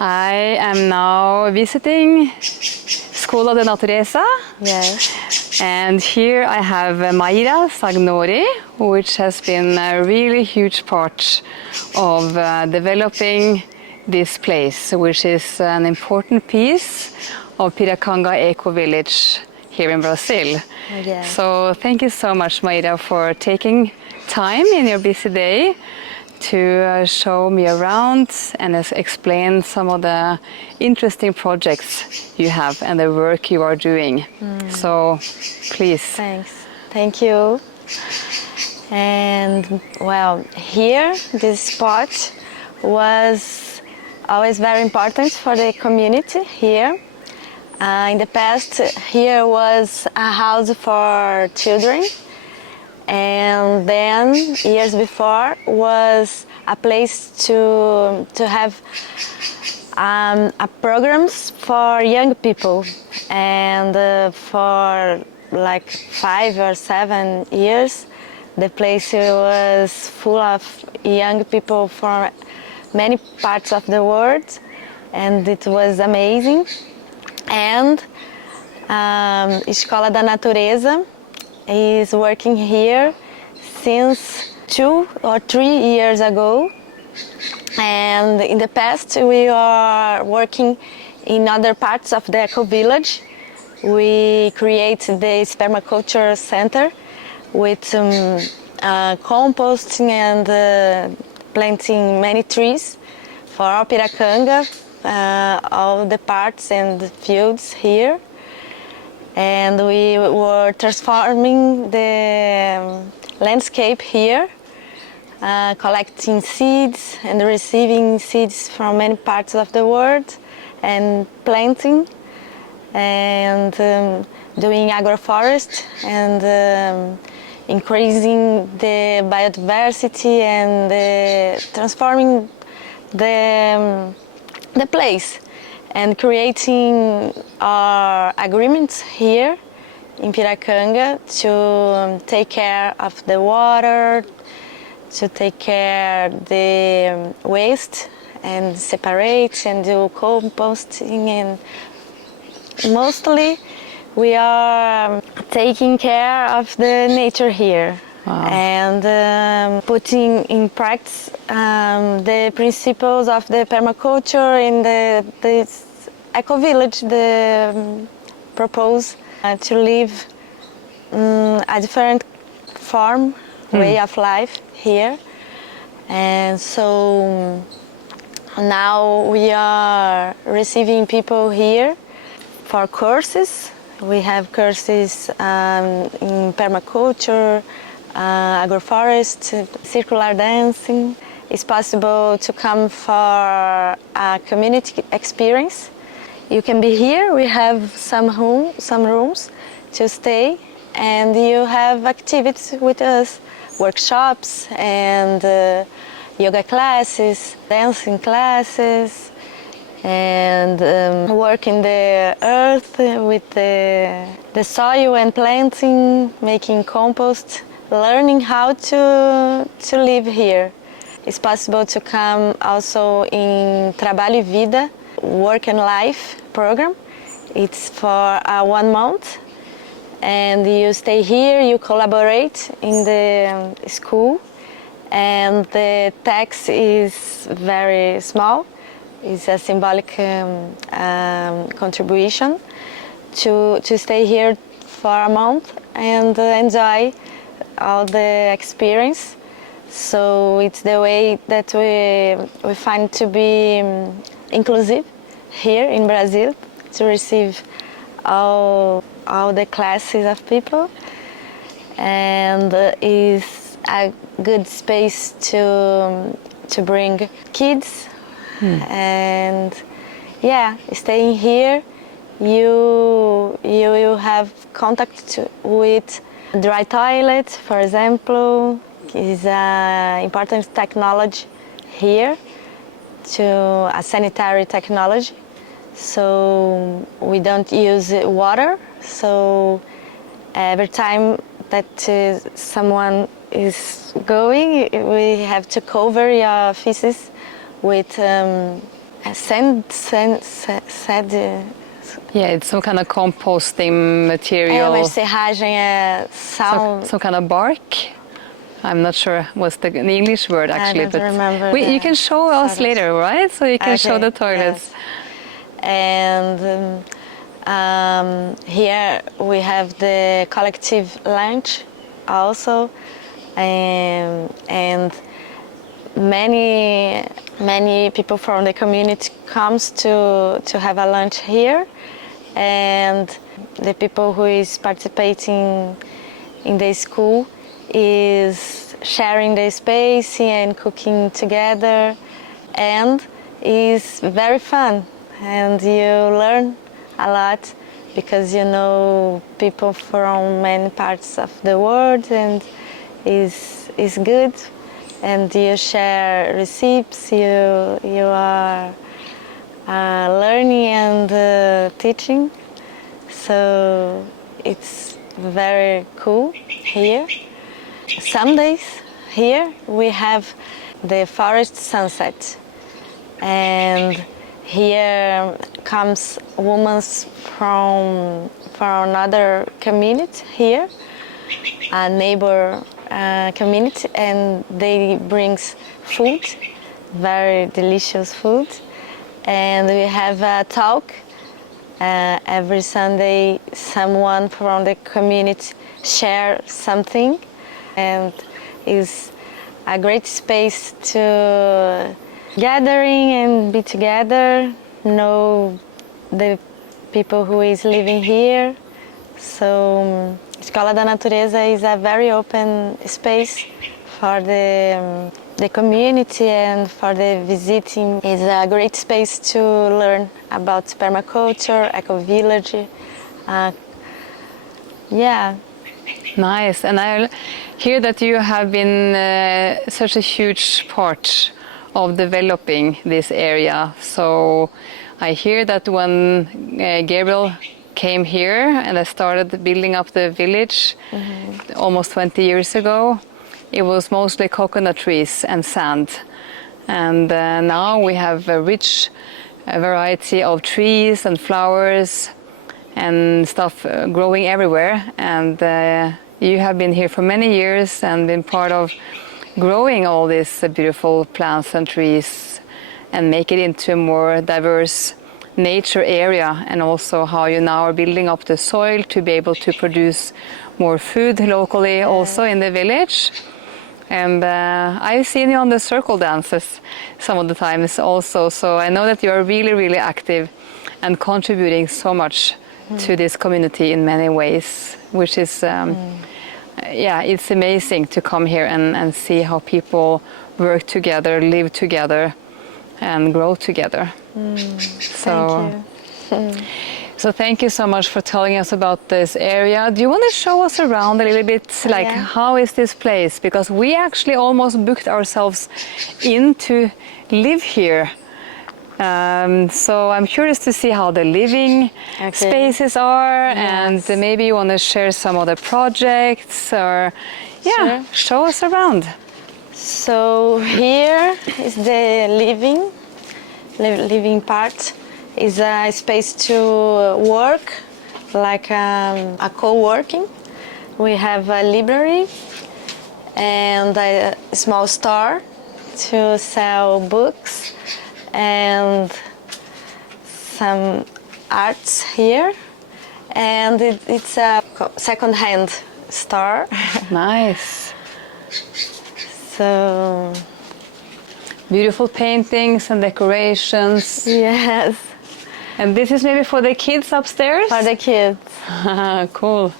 I am now visiting Escola de Natureza. Yes. And here I have Mayra Sagnori, which has been a really huge part of developing this place, which is an important piece of Piracanga Eco Village here in Brazil. Yes. So thank you so much, Mayra, for taking time in your busy day to show me around and explain some of the interesting projects you have and the work you are doing. So please. Thanks. Thank you. And well, here, this spot was always very important for the community here. In the past, here was a house for children. And then, years before, was a place to have programs for young people. And for like 5 or 7 years, the place was full of young people from many parts of the world, and it was amazing. And Escola da Natureza is working here since 2 or 3 years ago, and in the past we are working in other parts of the Eco Village. We created this Permaculture center with composting and planting many trees for all Piracanga, all the parts and the fields here. And we were transforming the landscape here, collecting seeds and receiving seeds from many parts of the world and planting and doing agroforest and increasing the biodiversity and transforming the place. And creating our agreements here in Piracanga to take care of the water, to take care of the waste and separate and do composting, and mostly we are taking care of the nature here. Wow. And putting in practice the principles of the permaculture in the eco village. The propose to live a different form, way of life here. And so now we are receiving people here for courses. We have courses in permaculture, agroforest, circular dancing. It's possible to come for a community experience. You can be here. We have some rooms to stay, and you have activities with us, workshops and yoga classes, dancing classes, and work in the earth with the soil and planting, making compost, learning how to live here. It's possible to come also in Trabalho e Vida, work and life program. It's for 1 month, and you stay here, you collaborate in the school, and the tax is very small. It's a symbolic contribution to stay here for a month and enjoy all the experience. So it's the way that we find to be inclusive here in Brazil, to receive all the classes of people, and is a good space to bring kids. And yeah, staying here, you will have contact with dry toilet, for example, is an important technology here, to a sanitary technology. So we don't use water. So every time that someone is going, we have to cover your feces with sand. Yeah, it's some kind of composting material. Mas serragem é sal. Some kind of bark. I'm not sure what's the English word actually, I don't remember you can show us later, right? So you can show the toilets. Yes. And here we have the collective lunch also, and many people from the community comes to have a lunch here, and the people who is participating in the school is sharing the space and cooking together, and is very fun, and you learn a lot because you know people from many parts of the world, and is good, and you share recipes, you are learning and teaching, so it's very cool here. Some days here we have the forest sunset, and here comes women from another community here, a neighbor community, and they brings food, very delicious food, and we have a talk every Sunday. Someone from the community share something, and is a great space to gathering and be together, know the people who is living here. So Escola da Natureza is a very open space for the community and for the visiting. It's a great space to learn about permaculture, eco village. Yeah. Nice. And I hear that you have been such a huge part of developing this area. So I hear that when Gabriel came here and I started building up the village almost 20 years ago, it was mostly coconut trees and sand. And now we have a rich variety of trees and flowers and stuff growing everywhere. And you have been here for many years and been part of growing all these beautiful plants and trees and make it into a more diverse nature area, and also how you now are building up the soil to be able to produce more food locally also in the village. And I've seen you on the circle dances some of the times also, so I know that you are really, really active and contributing so much to this community in many ways, which is yeah, it's amazing to come here and see how people work together, live together, and grow together. Thank you. So thank you so much for telling us about this area. Do you want to show us around a little bit, like how is this place? Because we actually almost booked ourselves in to live here. So I'm curious to see how the living spaces are, and maybe you want to share some other projects, or show us around. So here is the living part. Is a space to work, like a co-working. We have a library and a small store to sell books and some arts here, and it's a second-hand store. Nice. So beautiful paintings and decorations. yes. And this is maybe for the kids upstairs? For the kids. Cool.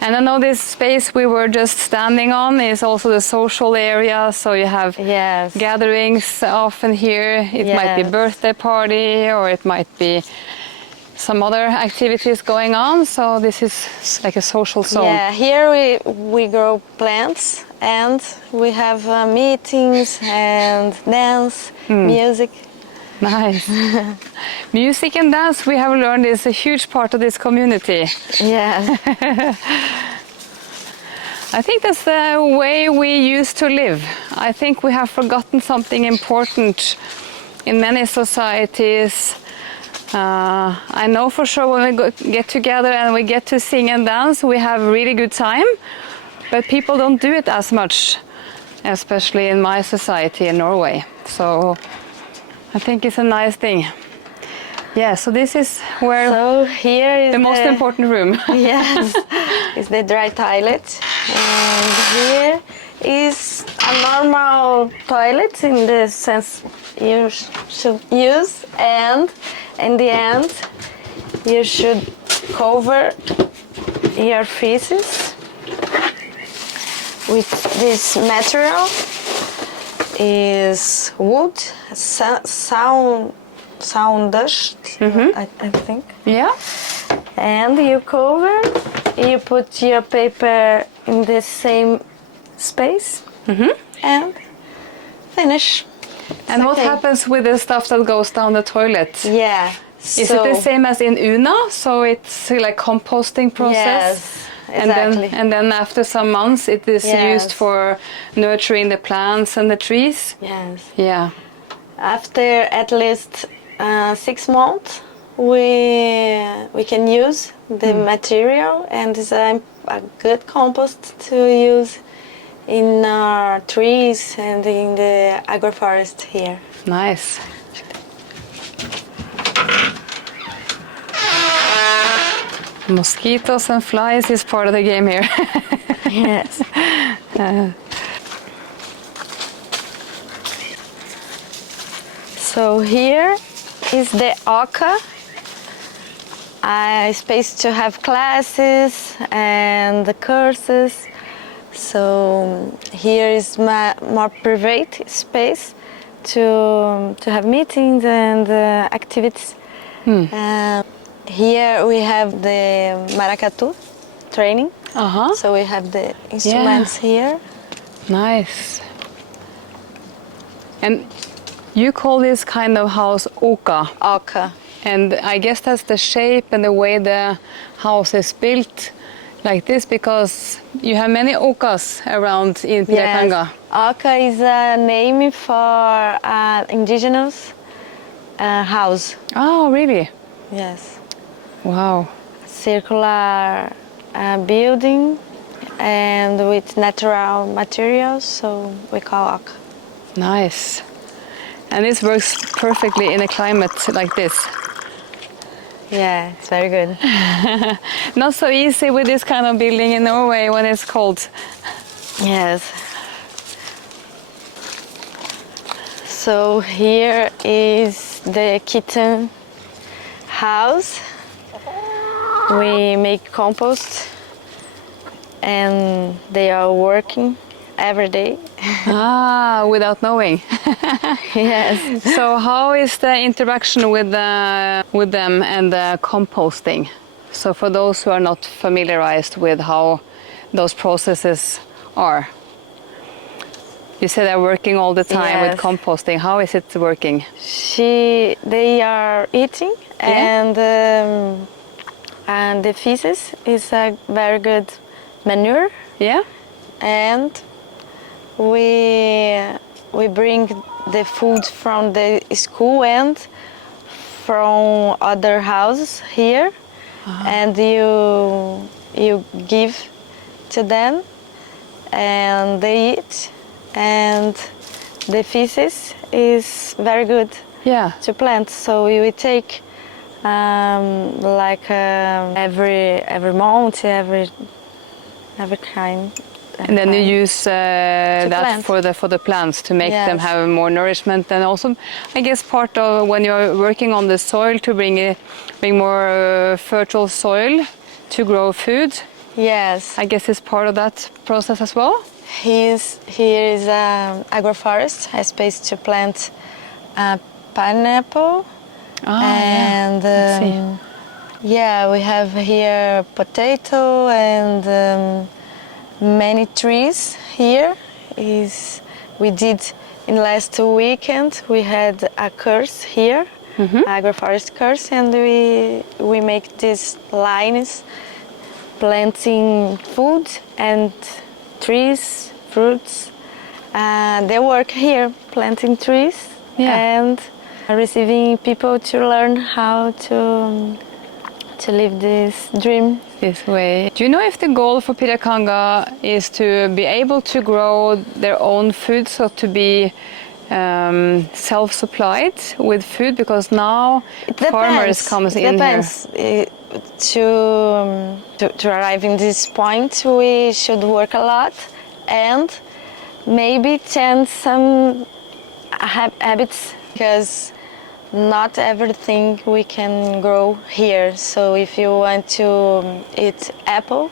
And I know this space we were just standing on is also the social area, so you have gatherings often here. It might be birthday party, or it might be some other activities going on, so this is like a social zone. Yeah, here we grow plants, and we have meetings and dance, music. Nice. Music and dance, we have learned, is a huge part of this community. Yeah. I think that's the way we used to live. I think we have forgotten something important in many societies, I know for sure when we get together and we get to sing and dance, we have really good time, but people don't do it as much, especially in my society in Norway. So I think it's a nice thing. Yeah, so this is where So here is the most important room. Yes, it's the dry toilet, and here is a normal toilet in the sense you should use, and in the end you should cover your feces with this material. Is wood, sound dust, I think. Yeah. And you cover, you put your paper in the same space, and finish. And what happens with the stuff that goes down the toilet? Yeah. Is it the same as in Una? So it's like composting process? Yes, exactly. And then after some months it is Yes. used for nurturing the plants and the trees? Yes. Yeah. After at least 6 months, we can use the material, and it's a good compost to use in our trees and in the agroforest here. Nice. Mosquitoes and flies is part of the game here. Yes. So here is the Paka, a space to have classes and the courses. So here is more private space to have meetings and activities. Here we have the maracatu training. So we have the instruments here. Nice. And you call this kind of house oka. Paka. And I guess that's the shape and the way the house is built like this, because you have many okas around in Piracanga. Yes. Paka is a name for indigenous house. Oh, really? Yes. Wow. Circular building and with natural materials, so we call Paka. Nice. And this works perfectly in a climate like this. Yeah, it's very good. Not so easy with this kind of building in Norway when it's cold. Yes. So here is the kitten house. We make compost and they are working every day. Without knowing. Yes. So how is the interaction with them and the composting? So for those who are not familiarized with how those processes are. You said they're working all the time with Yes. composting. How is it working? They are eating, and the feces is a very good manure. Yeah? And we bring the food from the school and from other houses here, and you give to them, and they eat, and the feces is very good to plant. So we take every month, every kind. And then you use that plant. for the plants to make them have more nourishment, and also, I guess, part of when you're working on the soil to bring more fertile soil to grow food. Yes. I guess it's part of that process as well. Here is agroforest, a space to plant pineapple, and we have here potato and many trees. Here we did in last weekend we had a course here, agroforest course, and we make these lines planting food and trees, fruits. They work here planting trees and receiving people to learn how to live this dream. This way. Do you know if the goal for Piracanga is to be able to grow their own food, so to be self-supplied with food? Because now farmers comes in here. To arrive in this point, we should work a lot and maybe change some habits, because not everything we can grow here. So if you want to eat apple,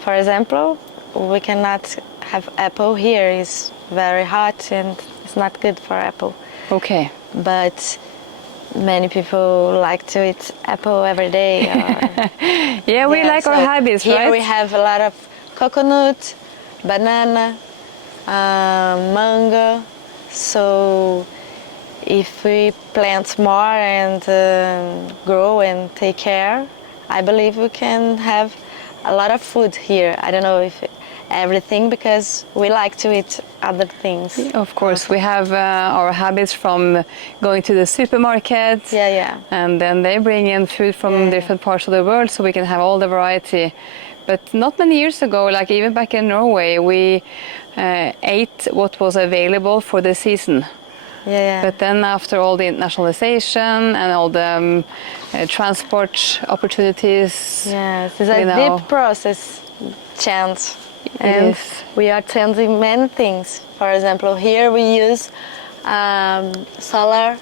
for example, we cannot have apple here. It's very hot and it's not good for apple. Okay. But many people like to eat apple every day. Yeah, we like our habits, here right? Here we have a lot of coconut, banana, mango. So if we plant more and grow and take care, I believe we can have a lot of food here. I don't know if everything, because we like to eat other things. Of course, we have our habits from going to the supermarket. Yeah. And then they bring in food from different parts of the world, so we can have all the variety. But not many years ago, like even back in Norway, we ate what was available for the season. Yeah. But then after all the internationalization and all the transport opportunities, yes, it's a deep process change. And we are changing many things. For example, here we use solar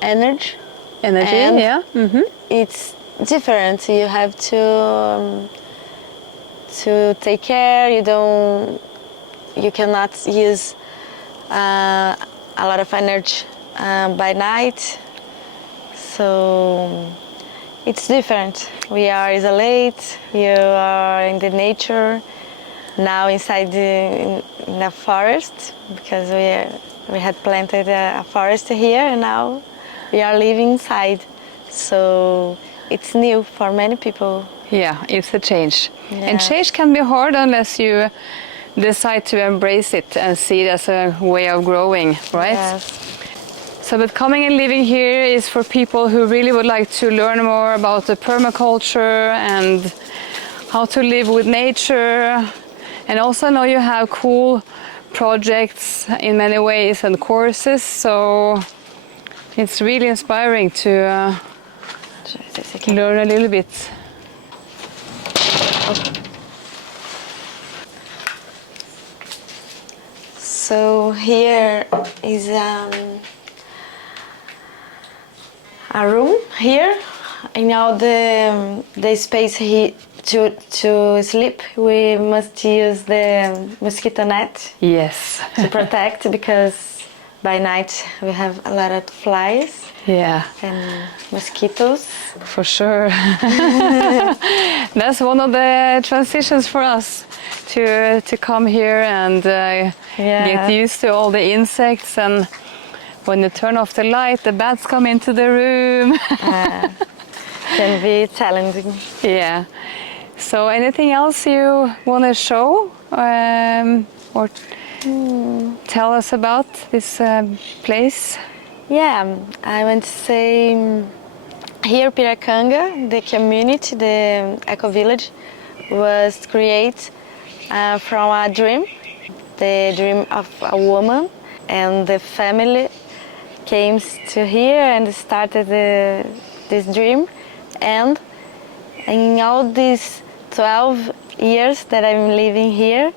energy. And yeah. Mm-hmm. It's different. You have to take care. You cannot use a lot of energy by night. So it's different. We are isolated. You are in the nature. Now inside in a forest, because we had planted a forest here, and now we are living inside. So it's new for many people. Yeah, it's a change. Yeah. And change can be hard unless you decide to embrace it and see it as a way of growing, right? Yes. So, but coming and living here is for people who really would like to learn more about the permaculture and how to live with nature. And also I know you have cool projects in many ways and courses, so it's really inspiring to learn a little bit. So here is a room here. In all the space here to sleep, we must use the mosquito net. Yes. To protect, because by night we have a lot of flies. Yeah. And mosquitoes. For sure. That's one of the transitions for us, to come here and get used to all the insects, and when you turn off the light, the bats come into the room. Can be challenging. Yeah. So anything else you want to show or tell us about this place? Yeah, I want to say here Piracanga, the community, the Eco Village, was created from a dream, the dream of a woman, and the family came to here and started this dream. And in all these 12 years that I'm living here,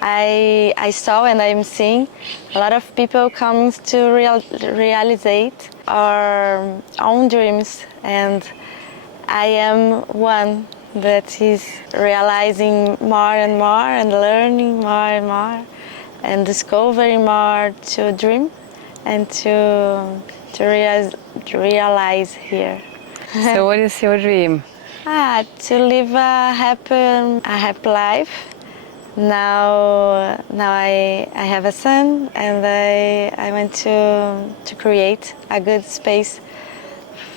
I saw and I'm seeing a lot of people come to realize our own dreams, and I am one that is realizing more and more and learning more and more and discovering more to dream and to realize here. So what is your dream? To live a happy life. Now I have a son, and I want to create a good space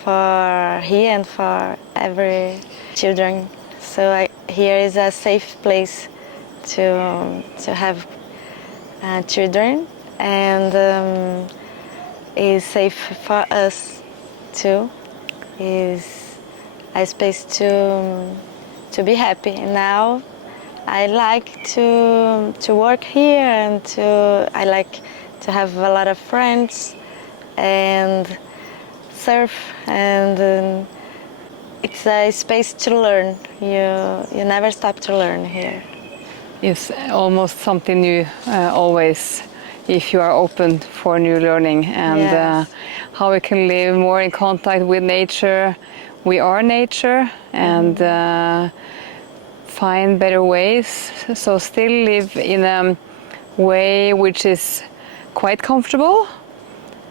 for he and for every children. So here is a safe place to have children, and is safe for us too. Is a space to be happy. And now I like to work here, and I like to have a lot of friends and surf, and it's a space to learn. You never stop to learn here. It's almost something new always, if you are open for new learning, and Yes. how we can live more in contact with nature. We are nature, and find better ways, so still live in a way which is quite comfortable,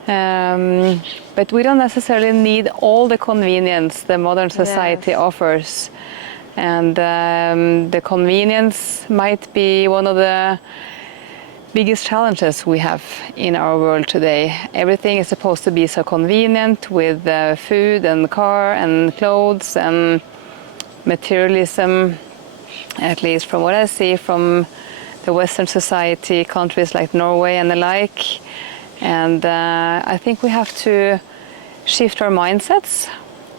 but we don't necessarily need all the convenience the modern society Yes. offers. And the convenience might be one of the biggest challenges we have in our world today. Everything is supposed to be so convenient, with food and car and clothes and materialism, at least from what I see from the Western society, countries like Norway and the like. And I think we have to shift our mindsets.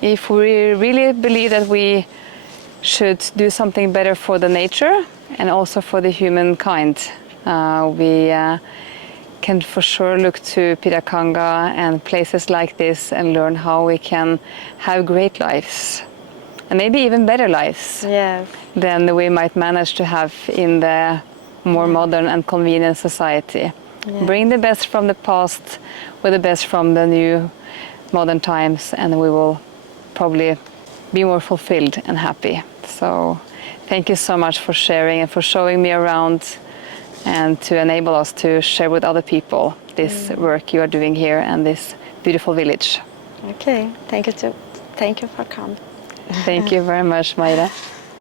If we really believe that we should do something better for the nature and also for the humankind, we can for sure look to Piracanga and places like this and learn how we can have great lives, and maybe even better lives Yes. than we might manage to have in the more modern and convenient society. Yeah. Bring the best from the past with the best from the new modern times, and we will probably be more fulfilled and happy. So thank you so much for sharing and for showing me around, and to enable us to share with other people this work you are doing here and this beautiful village. Okay. Thank you too. Thank you for coming. Thank you very much, Mayra.